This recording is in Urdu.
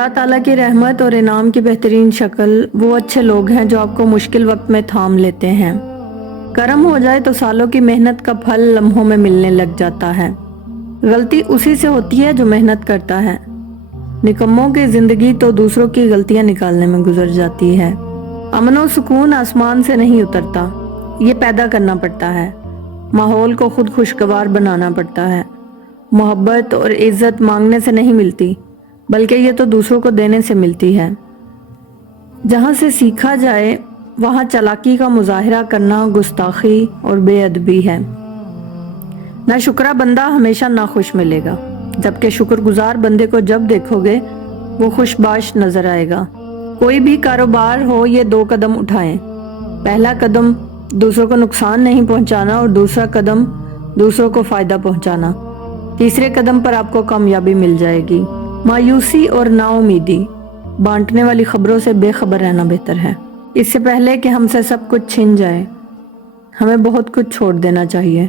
اللہ تعالیٰ کی رحمت اور انعام کی بہترین شکل وہ اچھے لوگ ہیں جو آپ کو مشکل وقت میں تھام لیتے ہیں۔ کرم ہو جائے تو سالوں کی محنت کا پھل لمحوں میں ملنے لگ جاتا ہے۔ غلطی اسی سے ہوتی ہے جو محنت کرتا ہے۔ نکموں کی زندگی تو دوسروں کی غلطیاں نکالنے میں گزر جاتی ہے۔ امن و سکون آسمان سے نہیں اترتا، یہ پیدا کرنا پڑتا ہے۔ ماحول کو خود خوشگوار بنانا پڑتا ہے۔ محبت اور عزت مانگنے سے نہیں ملتی، بلکہ یہ تو دوسروں کو دینے سے ملتی ہے۔ جہاں سے سیکھا جائے وہاں چالاکی کا مظاہرہ کرنا گستاخی اور بے ادبی ہے۔ ناشکرا بندہ ہمیشہ ناخوش ملے گا، جبکہ شکر گزار بندے کو جب دیکھو گے وہ خوش باش نظر آئے گا۔ کوئی بھی کاروبار ہو، یہ 2 قدم اٹھائیں۔ پہلا قدم دوسروں کو نقصان نہیں پہنچانا اور دوسرا قدم دوسروں کو فائدہ پہنچانا۔ تیسرے قدم پر آپ کو کامیابی مل جائے گی۔ مایوسی اور نا امیدی، بانٹنے والی خبروں سے بے خبر رہنا بہتر ہے۔ اس سے پہلے کہ ہم سے سب کچھ چھن جائے، ہمیں بہت کچھ چھوڑ دینا چاہیے۔